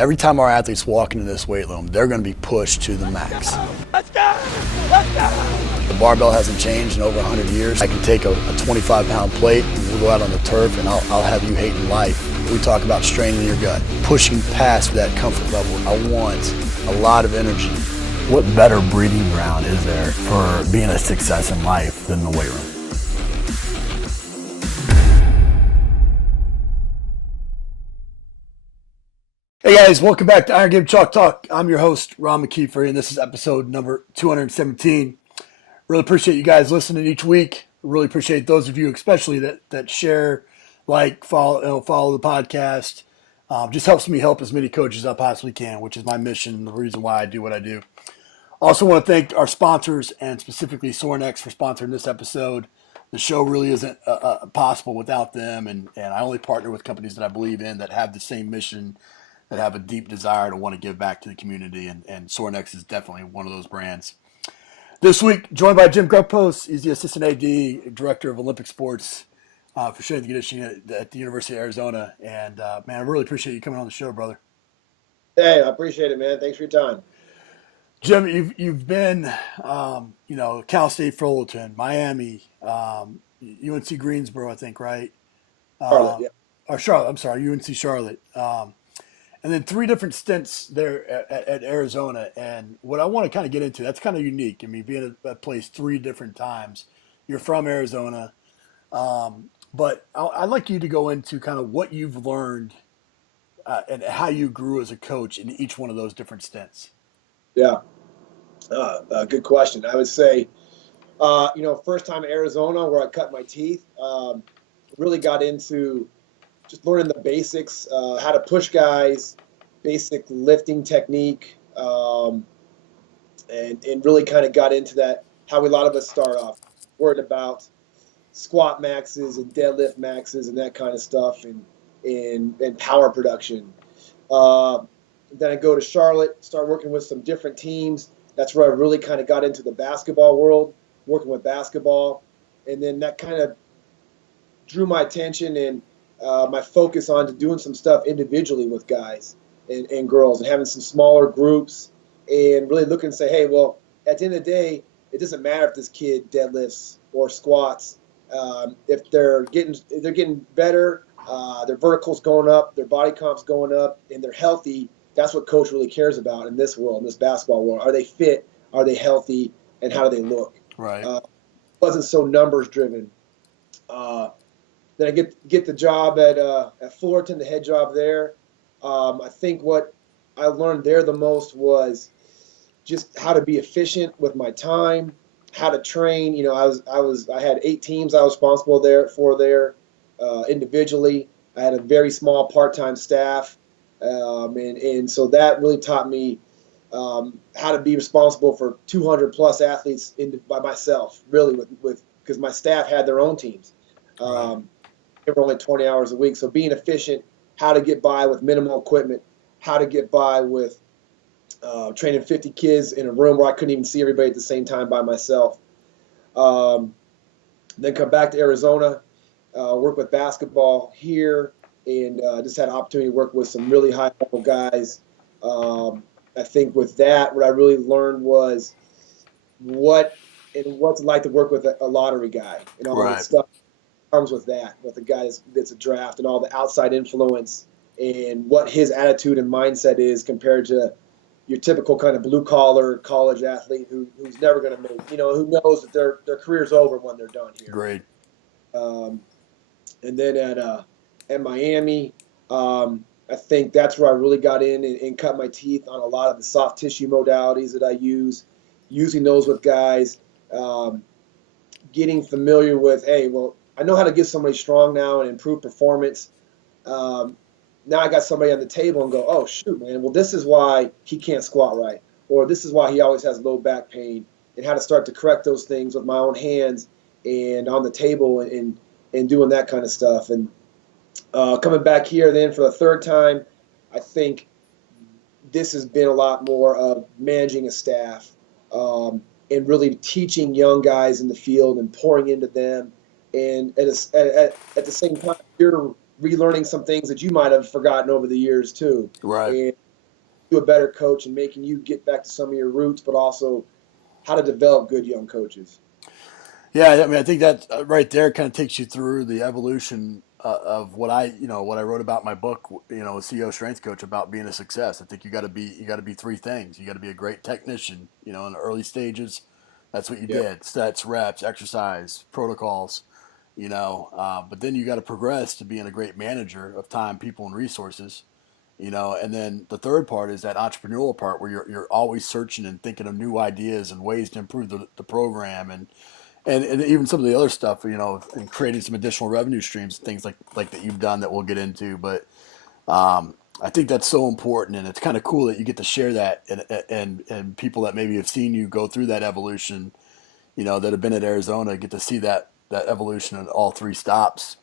Every time our athletes walk into this weight room, they're going to be pushed to the max. Let's go! Let's go! The barbell hasn't changed in over 100 years. I can take a 25-pound plate, and we'll go out on the turf, and I'll have you hating life. We talk about straining your gut, pushing past that comfort level. I want a lot of energy. What better breeding ground is there for being a success in life than the weight room? Hey guys, welcome back to Iron Game Chalk Talk. I'm your host, Ron McKeefery, and this is episode number 217. Really appreciate you guys listening each week. Really appreciate those of you, especially that share, like, follow the podcast. Just helps me help as many coaches as I possibly can, which is my mission, the reason why I do what I do. Also want to thank our sponsors, and specifically Sorinex for sponsoring this episode. The show really isn't possible without them, and I only partner with companies that I believe in, that have the same mission, that have a deep desire to want to give back to the community, and Sorinex is definitely one of those brands. This week, joined by Jim Krumpos. He's the Assistant AD, Director of Olympic Sports for strength and conditioning at the University of Arizona. And, man, I really appreciate you coming on the show, brother. Hey, I appreciate it, man. Thanks for your time. Jim, you've been, Cal State Fullerton, Miami, UNC Greensboro, I think, right? Charlotte, yeah. Or Charlotte, I'm sorry, UNC Charlotte. And then 3 different stints there at Arizona. And what I want to kind of get into, that's kind of unique. I mean, being at that place 3 different times. You're from Arizona. But I'd like you to go into kind of what you've learned and how you grew as a coach in each one of those different stints. Yeah. Good question. I would say, first time in Arizona where I cut my teeth, really got into just learning the basics, how to push guys, basic lifting technique, and really kind of got into that, how a lot of us start off, worried about squat maxes and deadlift maxes and that kind of stuff, and power production. Then I go to Charlotte, start working with some different teams. That's where I really kind of got into the basketball world, working with basketball. And then that kind of drew my attention and my focus on to doing some stuff individually with guys and girls, and having some smaller groups, and really looking to say, hey, well, at the end of the day, it doesn't matter if this kid deadlifts or squats. If they're getting better, their vertical's going up, their body comp's going up, and they're healthy. That's what coach really cares about in this world, in this basketball world. Are they fit? Are they healthy? And how do they look? Right. Wasn't so numbers driven. Then I get the job at Fullerton, the head job there. I think what I learned there the most was just how to be efficient with my time, how to train. I had 8 teams I was responsible for there individually. I had a very small part-time staff, and so that really taught me how to be responsible for 200 plus athletes by myself, really, with because my staff had their own teams. They were only 20 hours a week. So being efficient, how to get by with minimal equipment, how to get by with training 50 kids in a room where I couldn't even see everybody at the same time by myself. Then come back to Arizona, work with basketball here, and just had an opportunity to work with some really high-level guys. I think with that, what I really learned was what's it like to work with a lottery guy and all that stuff comes with that, with a guy that's a draft, and all the outside influence, and what his attitude and mindset is compared to your typical kind of blue-collar college athlete who's never going to make, who knows that their career's over when they're done here. Great. And then at Miami, I think that's where I really got in and cut my teeth on a lot of the soft tissue modalities that I use, using those with guys, getting familiar with, hey, well, I know how to get somebody strong now and improve performance. Now I got somebody on the table and go, oh, shoot, man, well, this is why he can't squat right, or this is why he always has low back pain, and how to start to correct those things with my own hands and on the table and doing that kind of stuff. And coming back here then for the third time, I think this has been a lot more of managing a staff and really teaching young guys in the field and pouring into them. And at the same time, you're relearning some things that you might have forgotten over the years too. Right. you a better coach and making you get back to some of your roots, but also how to develop good young coaches. Yeah, I mean, I think that right there kind of takes you through the evolution of what I wrote about in my book, CEO Strength Coach, about being a success. I think you got to be three things. You got to be a great technician, in the early stages. That's what you Yeah. did: sets, reps, exercise, protocols. But then you got to progress to being a great manager of time, people, and resources. And then the third part is that entrepreneurial part where you're always searching and thinking of new ideas and ways to improve the program and even some of the other stuff, and creating some additional revenue streams, things like that you've done that we'll get into. But I think that's so important, and it's kind of cool that you get to share that, and people that maybe have seen you go through that evolution, that have been at Arizona, get to see that evolution in all three stops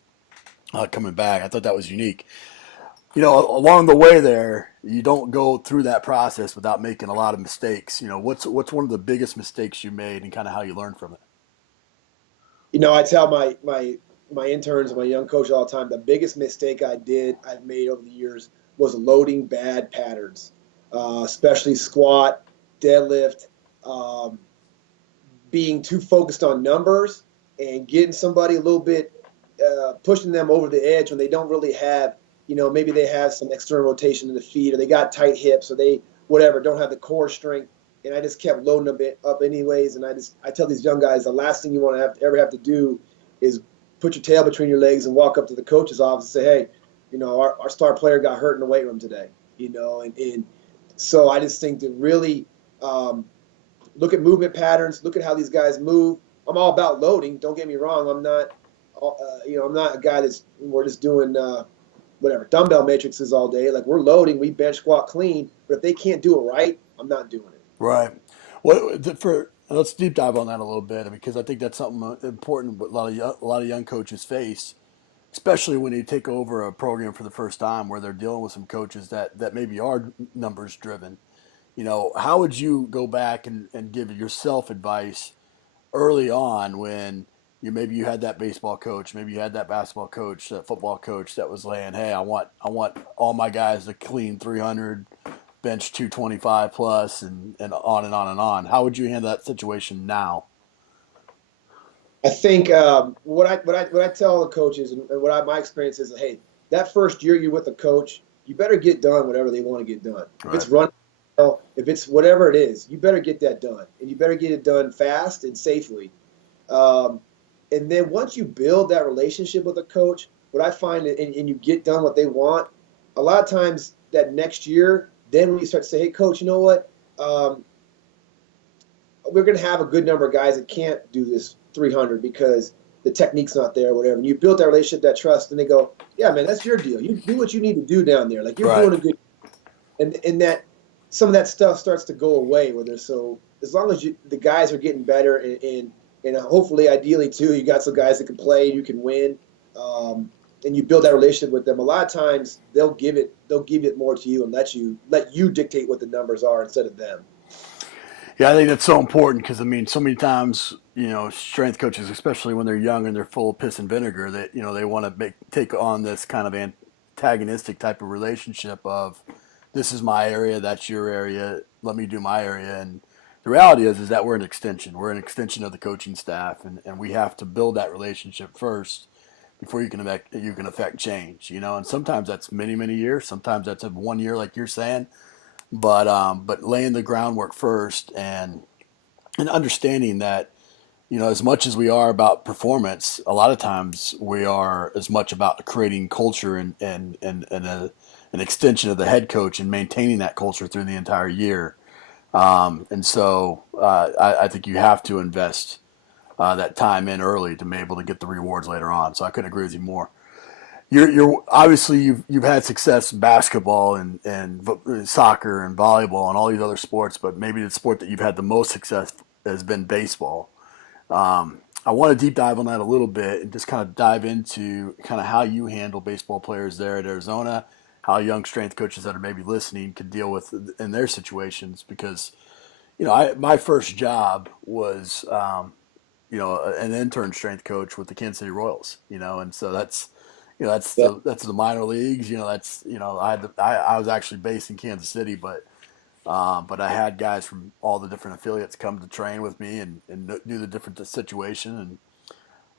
coming back. I thought that was unique. Along the way there, you don't go through that process without making a lot of mistakes. What's one of the biggest mistakes you made, and kind of how you learned from it? I tell my interns and my young coach all the time, the biggest mistake I've made over the years was loading bad patterns, especially squat, deadlift, being too focused on numbers and getting somebody a little bit, pushing them over the edge when they don't really have, maybe they have some external rotation in the feet, or they got tight hips, or they, whatever, don't have the core strength. And I just kept loading a bit up anyways. And I tell these young guys, the last thing you want to ever have to do is put your tail between your legs and walk up to the coach's office and say, hey, our star player got hurt in the weight room today, and so I just think to really look at movement patterns, look at how these guys move. I'm all about loading. Don't get me wrong. I'm not, I'm not a guy we're just doing whatever dumbbell matrices all day. Like, we're loading, we bench, squat, clean. But if they can't do it right, I'm not doing it. Right. Let's deep dive on that a little bit, because I think that's something important. But a lot of young coaches face, especially when you take over a program for the first time, where they're dealing with some coaches that maybe are numbers driven. How would you go back and give yourself advice early on when maybe you had that baseball coach, maybe you had that basketball coach, that football coach that was laying, hey, I want all my guys to clean 300, bench 225 plus, and on and on and on. How would you handle that situation now? I think what I tell the coaches, and my experience is, hey, that first year you're with a coach, you better get done whatever they want to get done. Right. If it's run, if it's whatever it is, you better get that done, and you better get it done fast and safely. And then once you build that relationship with a coach, what I find, and you get done what they want, a lot of times that next year, then when you start to say, hey, coach, you know what? We're going to have a good number of guys that can't do this 300 because the technique's not there or whatever. And you build that relationship, that trust, and they go, yeah, man, that's your deal. You do what you need to do down there. Like, you're right. doing a good, and that some of that stuff starts to go away with it. So as long as the guys are getting better, and hopefully, ideally too, you got some guys that can play, you can win, and you build that relationship with them. A lot of times they'll give it more to you and let you dictate what the numbers are instead of them. Yeah, I think that's so important, because so many times, strength coaches, especially when they're young and they're full of piss and vinegar, that they want to take on this kind of antagonistic type of relationship of, this is my area, that's your area, let me do my area. And the reality is that we're an extension. We're an extension of the coaching staff, and we have to build that relationship first before you can affect change. And sometimes that's many, many years. Sometimes that's 1 year, like you're saying. But laying the groundwork first, and understanding that, as much as we are about performance, a lot of times we are as much about creating culture and an extension of the head coach and maintaining that culture through the entire year. I think you have to invest that time in early to be able to get the rewards later on. So I couldn't agree with you more. You're obviously you've had success in basketball and soccer and volleyball and all these other sports, but maybe the sport that you've had the most success has been baseball. I want to deep dive on that a little bit and just kind of dive into kind of how you handle baseball players there at Arizona, how young strength coaches that are maybe listening could deal with in their situations, because my first job was an intern strength coach with the Kansas City Royals, and so that's that's the minor leagues, I was actually based in Kansas City, but But I had guys from all the different affiliates come to train with me and knew the different situation.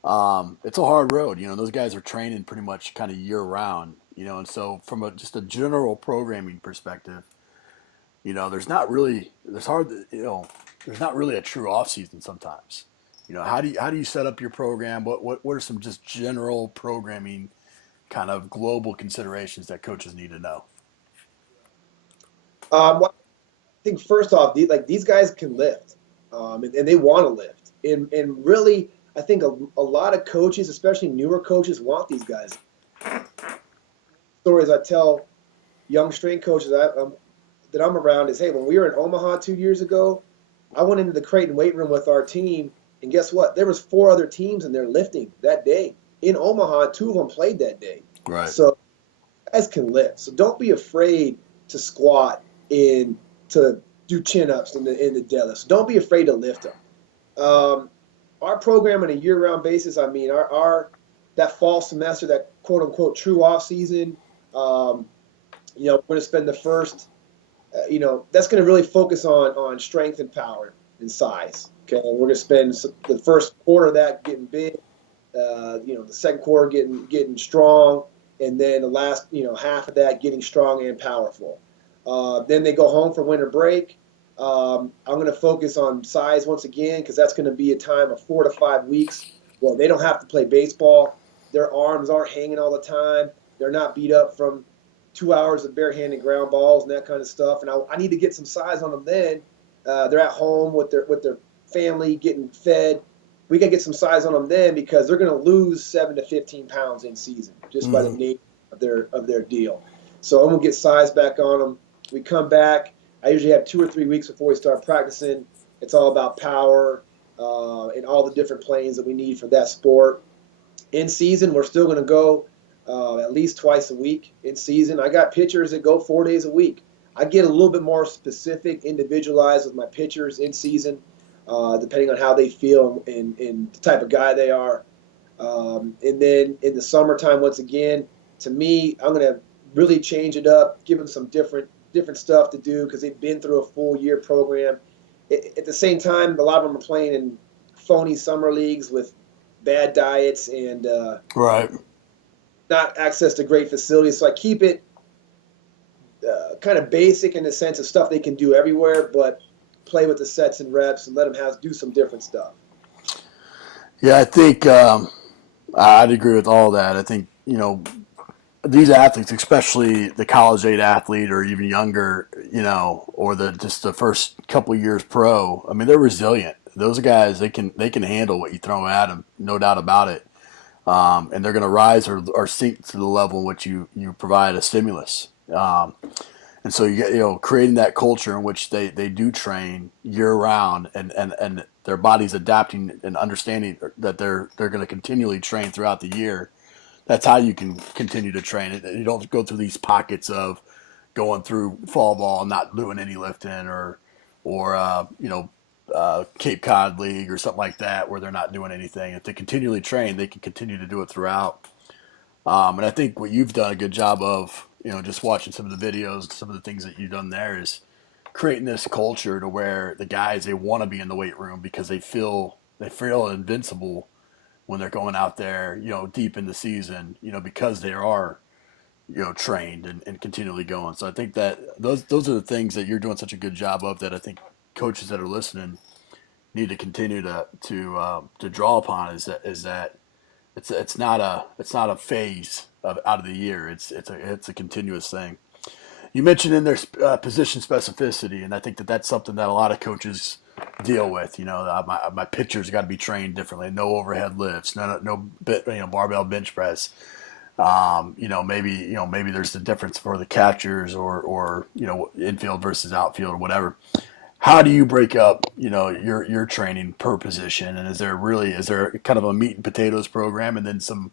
And it's a hard road. Those guys are training pretty much kind of year round. And so from just a general programming perspective, there's not really a true off season sometimes. How do you set up your program? What are some just general programming kind of global considerations that coaches need to know? Well, I think first off, these guys can lift, and they want to lift, and really, I think a lot of coaches, especially newer coaches, want these guys. Stories I tell young strength coaches that I'm around is, hey, when we were in Omaha 2 years ago, I went into the Creighton weight room with our team, and guess what? There was 4 other teams in there lifting that day in Omaha. 2 of them played that day. Right. So guys can lift. So don't be afraid to squat in to do chin-ups in the deadlift. So don't be afraid to lift them. Our program on a year-round basis, I mean, our that fall semester, that quote-unquote true off-season, we're going to spend the first, that's going to really focus on strength and power and size. Okay, and we're going to spend the first quarter of that getting big, the second quarter getting strong, and then the last, half of that getting strong and powerful. Then they go home for winter break. I'm going to focus on size once again because that's going to be a time of 4 to 5 weeks. Well, they don't have to play baseball. Their arms aren't hanging all the time. They're not beat up from 2 hours of barehanded ground balls and that kind of stuff. And I need to get some size on them then. They're at home with their family getting fed. We got to get some size on them then because they're going to lose 7 to 15 pounds in season just by the nature of their deal. So I'm going to get size back on them. We come back. I usually have 2 or 3 weeks before we start practicing. It's all about power and all the different planes that we need for that sport. In season, we're still going to go at least twice a week in season. I got pitchers that go 4 days a week. I get a little bit more specific, individualized with my pitchers in season, depending on how they feel and the type of guy they are. And then in the summertime, once again, to me, I'm going to really change it up, give them some different stuff to do because they've been through a full year program. At the same time, a lot of them are playing in phony summer leagues with bad diets and right. not access to great facilities. So I keep it kind of basic in the sense of stuff they can do everywhere, but play with the sets and reps and let them do some different stuff. Yeah, I think I'd agree with all that. I think, these athletes, especially the college age athlete or even younger, or just the first couple of years pro, I mean, they're resilient. Those guys, they can handle what you throw at them, no doubt about it. And they're going to rise or sink to the level in which you provide a stimulus. And so you get, creating that culture in which they do train year round and their body's adapting and understanding that they're going to continually train throughout the year. That's how you can continue to train. You don't go through these pockets of going through fall ball and not doing any lifting or Cape Cod League or something like that where they're not doing anything. If they continually train, they can continue to do it throughout. And I think what you've done a good job of, just watching some of the videos, some of the things that you've done there is creating this culture to where the guys, they want to be in the weight room because they feel invincible when they're going out there, deep in the season, because they are, trained and continually going. So I think that those are the things that you're doing such a good job of that I think coaches that are listening need to continue to draw upon is that it's not a phase out of the year. It's a continuous thing. You mentioned in there position specificity, and I think that's something that a lot of coaches deal with. My pitchers got to be trained differently. No overhead lifts, no barbell bench press. Maybe there's a difference for the catchers or infield versus outfield or whatever. How do you break up your training per position? And is there kind of a meat and potatoes program and then some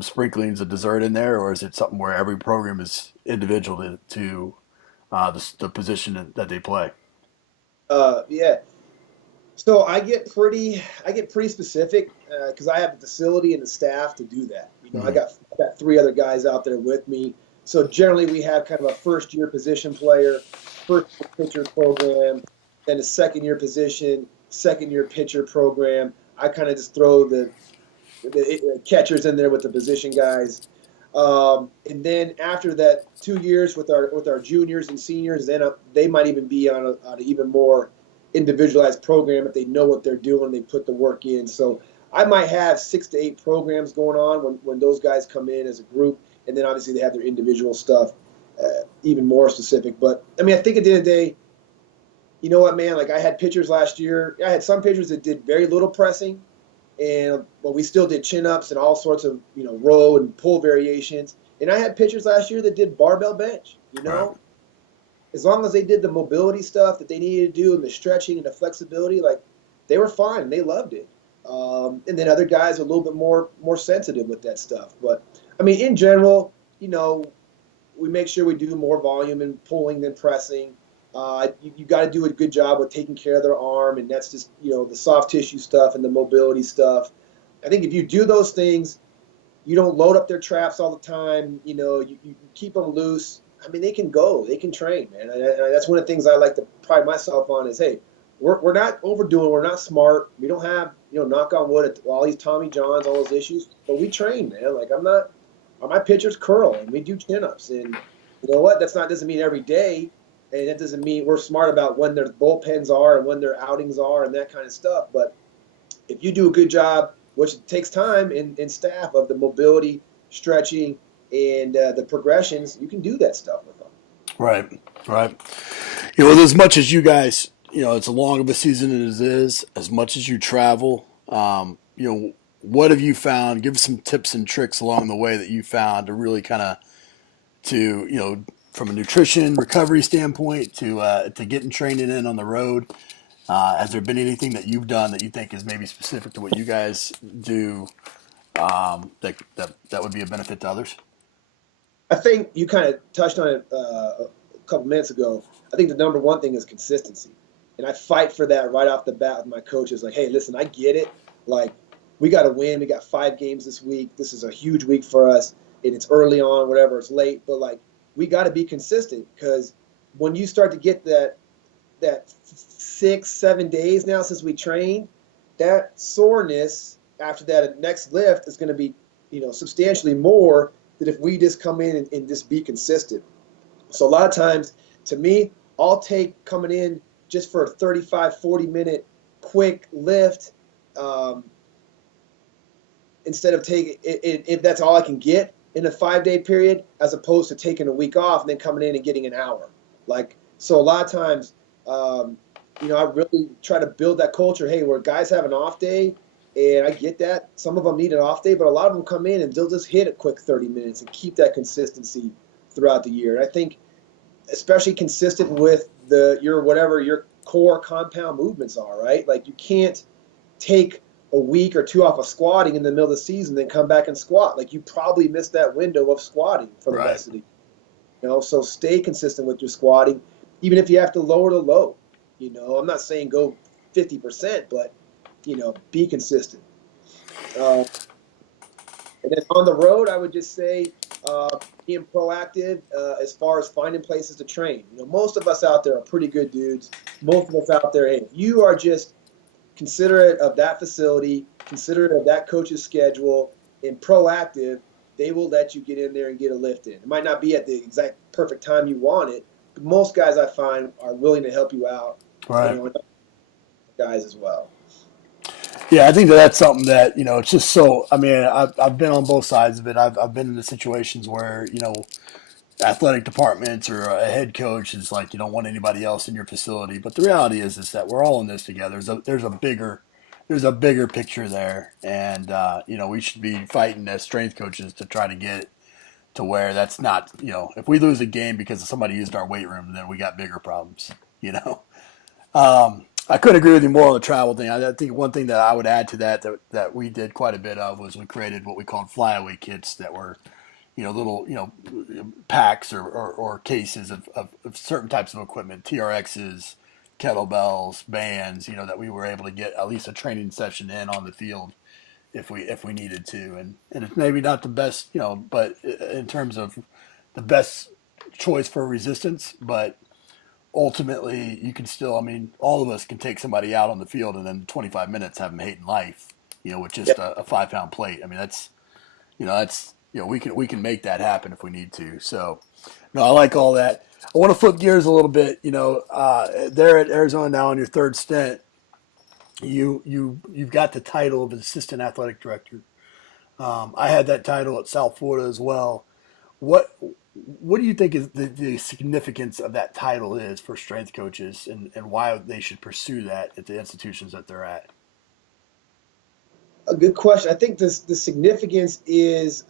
sprinklings of dessert in there, or is it something where every program is individual to the position that they play? Yeah. So I get pretty specific because I have the facility and the staff to do that. I got 3 other guys out there with me. So generally we have kind of a first-year position player, first-year pitcher program, then a second-year position, second-year pitcher program. I kind of just throw the catchers in there with the position guys. And then after that 2 years with our juniors and seniors, then they might even be on an even more individualized program if they know what they're doing, they put the work in. So I might have 6 to 8 programs going on when those guys come in as a group, and then obviously they have their individual stuff, even more specific. But I mean, I think at the end of the day, you know what, man? Like I had pitchers last year. I had some pitchers that did very little pressing, but we still did chin-ups and all sorts of row and pull variations. And I had pitchers last year that did barbell bench. Right. As long as they did the mobility stuff that they needed to do and the stretching and the flexibility, like they were fine. They loved it. And then other guys are a little bit more sensitive with that stuff. But I mean, in general, we make sure we do more volume and pulling than pressing. You got to do a good job with taking care of their arm, and that's just the soft tissue stuff and the mobility stuff. I think if you do those things, you don't load up their traps all the time. You keep them loose. I mean, they can train, man. And that's one of the things I like to pride myself on is, hey, we're not overdoing. We're not smart. We don't have knock on wood, all these Tommy Johns, all those issues, but we train, man. Like my pitchers curl and we do chin-ups, and you know what? Doesn't mean every day. And that doesn't mean we're smart about when their bullpens are and when their outings are and that kind of stuff. But if you do a good job, which takes time in staff of the mobility, stretching, and the progressions, you can do that stuff with them. Right. With as much as you guys, it's a long of a season as it is, as much as you travel, what have you found? Give us some tips and tricks along the way that you found to really kind of from a nutrition recovery standpoint to getting training in on the road. Has there been anything that you've done that you think is maybe specific to what you guys do that would be a benefit to others? I think you kind of touched on it a couple minutes ago. I think the number one thing is consistency. And I fight for that right off the bat with my coaches. Like, hey, listen, I get it. Like, we got to win. We got 5 games this week. This is a huge week for us. And it's early on, whatever, it's late. But, like, we got to be consistent, because when you start to get that 6-7 days now since we trained, that soreness after that next lift is going to be substantially more than if we just come in and just be consistent. So a lot of times, to me, I'll take coming in just for a 35-40 minute quick lift, instead of taking if that's all I can get in a 5-day period, as opposed to taking a week off and then coming in and getting an hour. Like, so a lot of times, I really try to build that culture. Hey, where guys have an off day, and I get that some of them need an off day, but a lot of them come in and they'll just hit a quick 30 minutes and keep that consistency throughout the year. And I think especially consistent with whatever your core compound movements are, right? Like, you can't take a week or 2 off of squatting in the middle of the season, then come back and squat. Like, you probably missed that window of squatting for the rest of the year. So stay consistent with your squatting, even if you have to lower the load. I'm not saying go 50%, but be consistent. And then on the road, I would just say being proactive as far as finding places to train. Most of us out there are pretty good dudes. Most of us out there, hey, if you are just considerate of that facility, considerate of that coach's schedule, and proactive, they will let you get in there and get a lift in. It might not be at the exact perfect time you want it, but most guys I find are willing to help you out. Right. Guys as well. Yeah, I think that's something that, it's just so, I mean, I've been on both sides of it. I've been in the situations where, athletic departments or a head coach is like, you don't want anybody else in your facility. But the reality is that we're all in this together. There's a bigger picture there. And, we should be fighting as strength coaches to try to get it to where that's not, if we lose a game because somebody used our weight room, then we got bigger problems, I couldn't agree with you more on the travel thing. I think one thing that I would add to that we did quite a bit of was we created what we called flyaway kits that were, little, packs or cases of certain types of equipment, TRXs, kettlebells, bands, that we were able to get at least a training session in on the field if we needed to. And it's maybe not the best, but in terms of the best choice for resistance, but ultimately you can still, I mean, all of us can take somebody out on the field and then 25 minutes have them hating life, with just a 5-pound plate. I mean, we can make that happen if we need to. So, no, I like all that. I want to flip gears a little bit. There at Arizona now on your third stint, you've got the title of assistant athletic director. I had that title at South Florida as well. What do you think is the significance of that title is for strength coaches, and why they should pursue that at the institutions that they're at? A good question. I think the significance is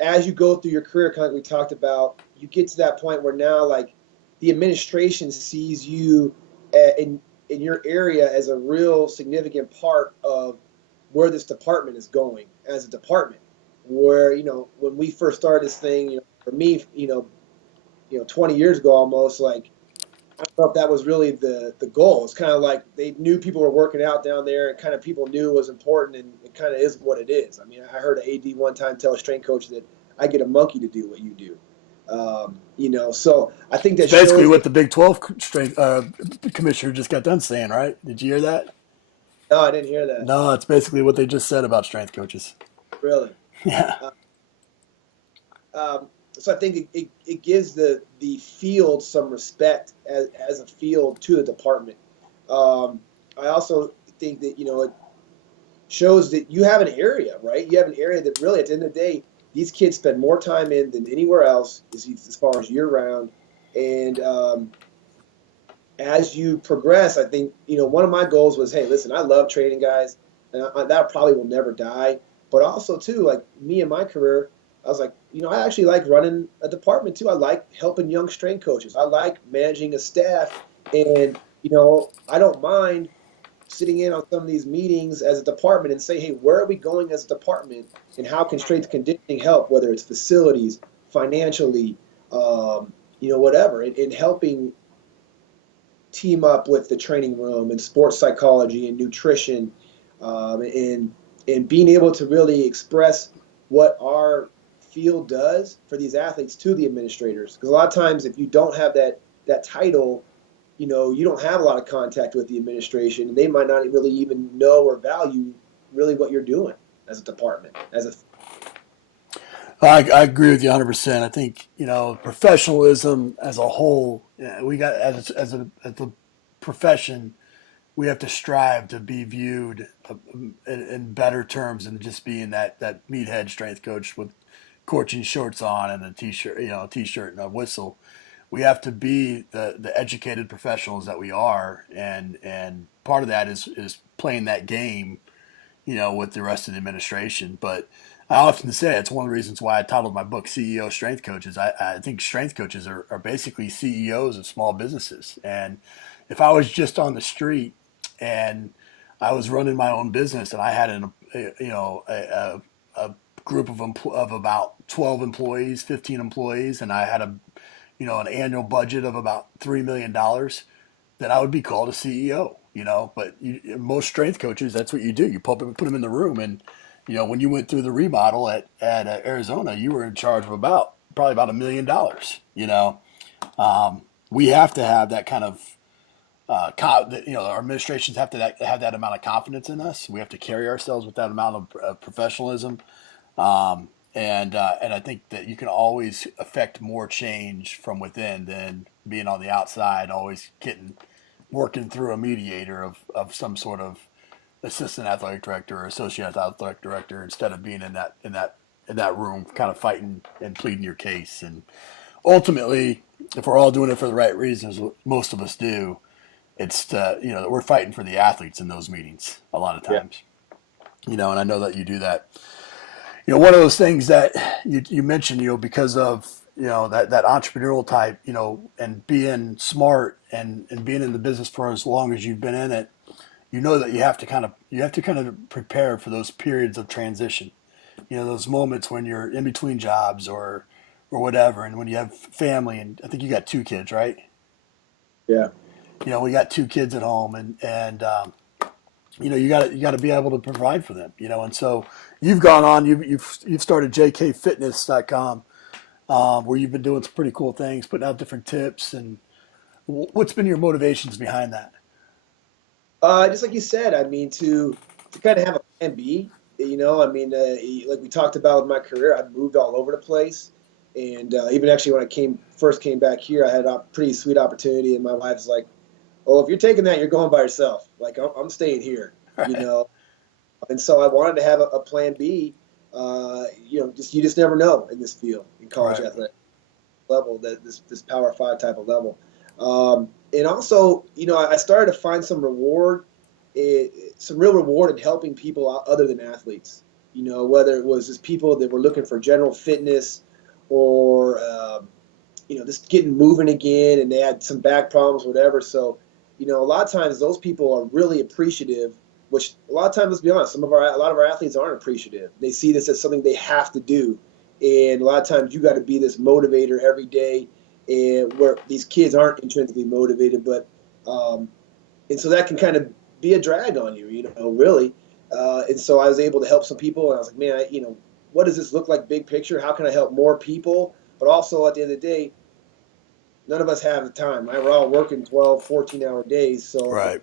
as you go through your career, kind of like we talked about, you get to that point where now, like, the administration sees you in your area as a real significant part of where this department is going as a department. Where, when we first started this thing, for me, 20 years ago almost, like, I don't know if that was really the goal. It's kind of like they knew people were working out down there, and kind of people knew it was important, and it kind of is what it is. I mean, I heard an AD one time tell a strength coach that I get a monkey to do what you do. So I think that's basically what the Big 12 strength commissioner just got done saying, right? Did you hear that? No, I didn't hear that. No, it's basically what they just said about strength coaches. Really? Yeah. So I think it gives the field some respect as a field to the department. I also think that, it shows that you have an area, right? You have an area that really, at the end of the day, these kids spend more time in than anywhere else as far as year round. And as you progress, I think, one of my goals was, hey, listen, I love training guys, and that probably will never die. But also, too, like me in my career, I was like, I actually like running a department, too. I like helping young strength coaches. I like managing a staff. And, I don't mind sitting in on some of these meetings as a department and say, hey, where are we going as a department, and how can strength conditioning help, whether it's facilities, financially, whatever, and helping team up with the training room and sports psychology and nutrition, and being able to really express what our field does for these athletes to the administrators. Because a lot of times, if you don't have that title, you don't have a lot of contact with the administration, and they might not really even know or value really what you're doing as a department. I agree with you 100%. I think, professionalism as a whole, we got as a profession, we have to strive to be viewed in better terms than just being that meathead strength coach with coaching shorts on and a t-shirt and a whistle. We have to be the educated professionals that we are, and part of that is playing that game, with the rest of the administration. But I often say it's one of the reasons why I titled my book CEO Strength Coaches. I think strength coaches are basically CEOs of small businesses. And if I was just on the street and I was running my own business and I had a group of about 12 employees, 15 employees, and I had an annual budget of about $3 million, then I would be called a CEO, But most strength coaches, that's what you do. You put them in the room, and when you went through the remodel at Arizona, you were in charge of probably about $1 million. We have to have that kind of our administrations have to have that amount of confidence in us. We have to carry ourselves with that amount of professionalism. And I think that you can always affect more change from within than being on the outside, always working through a mediator of some sort of assistant athletic director or associate athletic director, instead of being in that room kind of fighting and pleading your case. And ultimately, if we're all doing it for the right reasons, most of us do, it's we're fighting for the athletes in those meetings a lot of times. And I know that you do that. One of those things that you mentioned, because of, that entrepreneurial type, and being smart and being in the business for as long as you've been in it, that you have to kind of prepare for those periods of transition, those moments when you're in between jobs or whatever. And when you have family, and I think you got 2 kids, right? Yeah. We got 2 kids at home, and you got to be able to provide for them, and so you've gone on, you've started jkfitness.com, where you've been doing some pretty cool things, putting out different tips. And what's been your motivations behind that? Just like you said, I mean, to kind of have a plan B. I mean, like we talked about with my career, I've moved all over the place, and even actually when I first came back here, I had a pretty sweet opportunity, and my wife's like, "Oh, if you're taking that, you're going by yourself. Like I'm staying here," Right. And so I wanted to have a plan B. You just never know in this field in college Right. athletics level, that this Power 5 type of level. And also, I started to find some real reward in helping people out other than athletes. Whether it was just people that were looking for general fitness, or just getting moving again, and they had some back problems, whatever. So, a lot of times those people are really appreciative. Which a lot of times, let's be honest, a lot of our athletes aren't appreciative. They see this as something they have to do, and a lot of times you got to be this motivator every day, and where these kids aren't intrinsically motivated, but and so that can kind of be a drag on you, really. And so I was able to help some people, and I was like, man, what does this look like big picture? How can I help more people? But also at the end of the day, none of us have the time, right? We're all working 12, 14-hour days. So Right.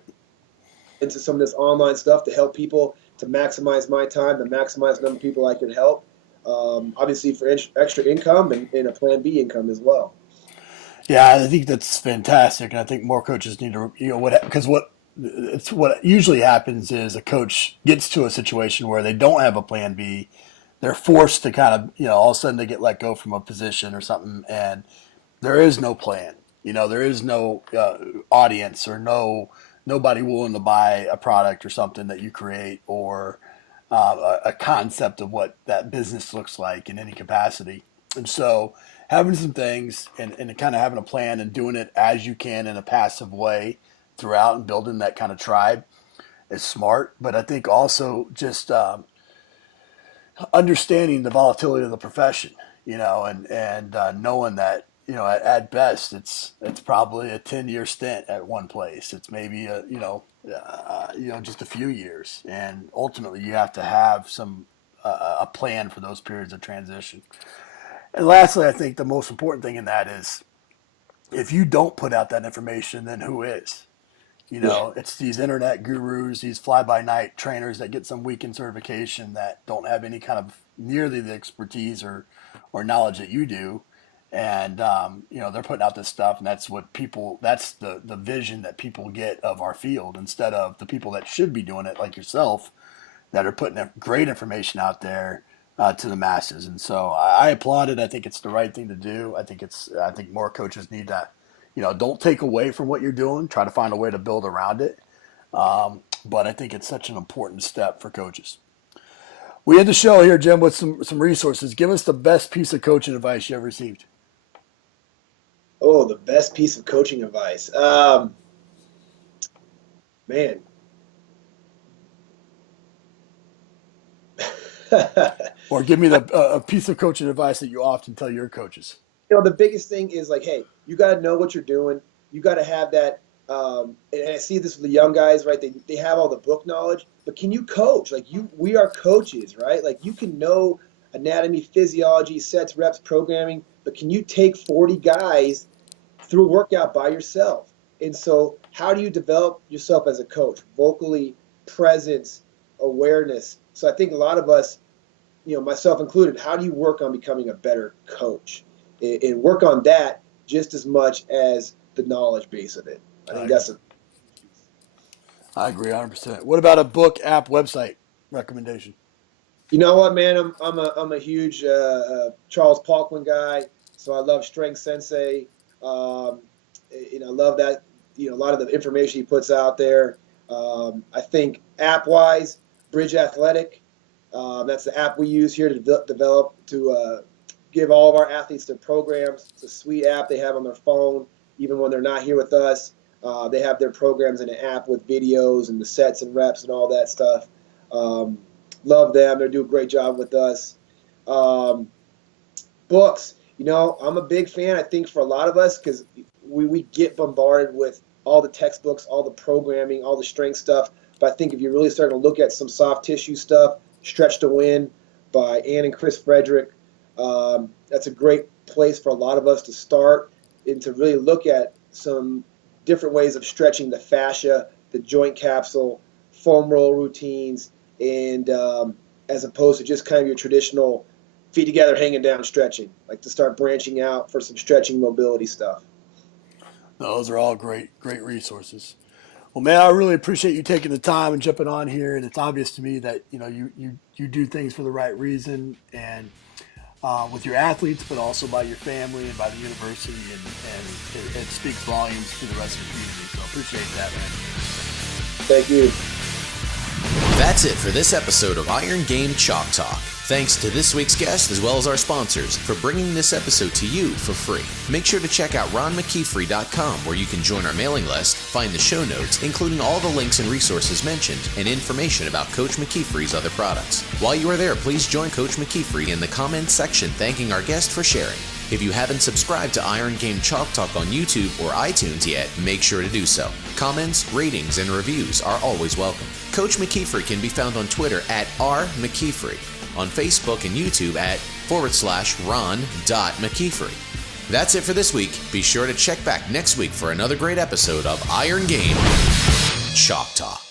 into some of this online stuff to help people, to maximize my time, to maximize the number of people I can help, obviously for extra income and a plan B income as well. Yeah, I think that's fantastic, and I think more coaches need to, what usually happens is a coach gets to a situation where they don't have a plan B. They're forced to kind of, all of a sudden they get let go from a position or something, and there is no plan. There is no audience, or nobody willing to buy a product or something that you create, or a concept of what that business looks like in any capacity. And so having some things, and kind of having a plan and doing it as you can in a passive way throughout, and building that kind of tribe is smart. But I think also just understanding the volatility of the profession, and knowing that, at best it's probably a 10-year stint at one place. It's maybe just a few years, and ultimately you have to have a plan for those periods of transition. And lastly, I think the most important thing in that is, if you don't put out that information, then who is? Yeah. It's these internet gurus, these fly-by-night trainers that get some weekend certification, that don't have any kind of nearly the expertise or knowledge that you do. And, they're putting out this stuff, and that's the vision that people get of our field, instead of the people that should be doing it, like yourself, that are putting great information out there to the masses. And so I applaud it. I think it's the right thing to do. I think more coaches need to, don't take away from what you're doing. Try to find a way to build around it. But I think it's such an important step for coaches. We end the show here, Jim, with some resources. Give us the best piece of coaching advice you ever received. Oh, the best piece of coaching advice. Man. Or give me a piece of coaching advice that you often tell your coaches. The biggest thing is, like, hey, you got to know what you're doing. You got to have that. And I see this with the young guys, right? They have all the book knowledge, but can you coach? Like, we are coaches, right? Like, you can know anatomy, physiology, sets, reps, programming, but can you take 40 guys through a workout by yourself? And so how do you develop yourself as a coach? Vocally, presence, awareness. So I think a lot of us, myself included, how do you work on becoming a better coach? And work on that just as much as the knowledge base of it. I think I agree 100%. What about a book, app, website recommendation? You know what, man? I'm a huge Charles Palkman guy, so I love Strength Sensei. I love that. A lot of the information he puts out there. I think app-wise, Bridge Athletic. That's the app we use here to develop to give all of our athletes their programs. It's a sweet app they have on their phone, even when they're not here with us. They have their programs in an app with videos and the sets and reps and all that stuff. Love them. They do a great job with us. Books. I'm a big fan, I think, for a lot of us, because we get bombarded with all the textbooks, all the programming, all the strength stuff. But I think if you really start to look at some soft tissue stuff, Stretch to Win by Ann and Chris Frederick, that's a great place for a lot of us to start and to really look at some different ways of stretching the fascia, the joint capsule, foam roll routines, and as opposed to just kind of your traditional feet together, hanging down, stretching. Like to start branching out for some stretching mobility stuff. Those are all great resources. Well, man, I really appreciate you taking the time and jumping on here. And it's obvious to me that you do things for the right reason, and with your athletes, but also by your family and by the university, and it speaks volumes to the rest of the community. So I appreciate that, man. Thank you. That's it for this episode of Iron Game Chalk Talk. Thanks to this week's guest as well as our sponsors for bringing this episode to you for free. Make sure to check out ronmckeefery.com, where you can join our mailing list, find the show notes, including all the links and resources mentioned, and information about Coach McKeefery's other products. While you are there, please join Coach McKeefery in the comments section thanking our guest for sharing. If you haven't subscribed to Iron Game Chalk Talk on YouTube or iTunes yet, make sure to do so. Comments, ratings, and reviews are always welcome. Coach McKeefery can be found on Twitter at @RMcKeefery, on Facebook and YouTube at /Ron.McKeefery. That's it for this week. Be sure to check back next week for another great episode of Iron Game Chalk Talk.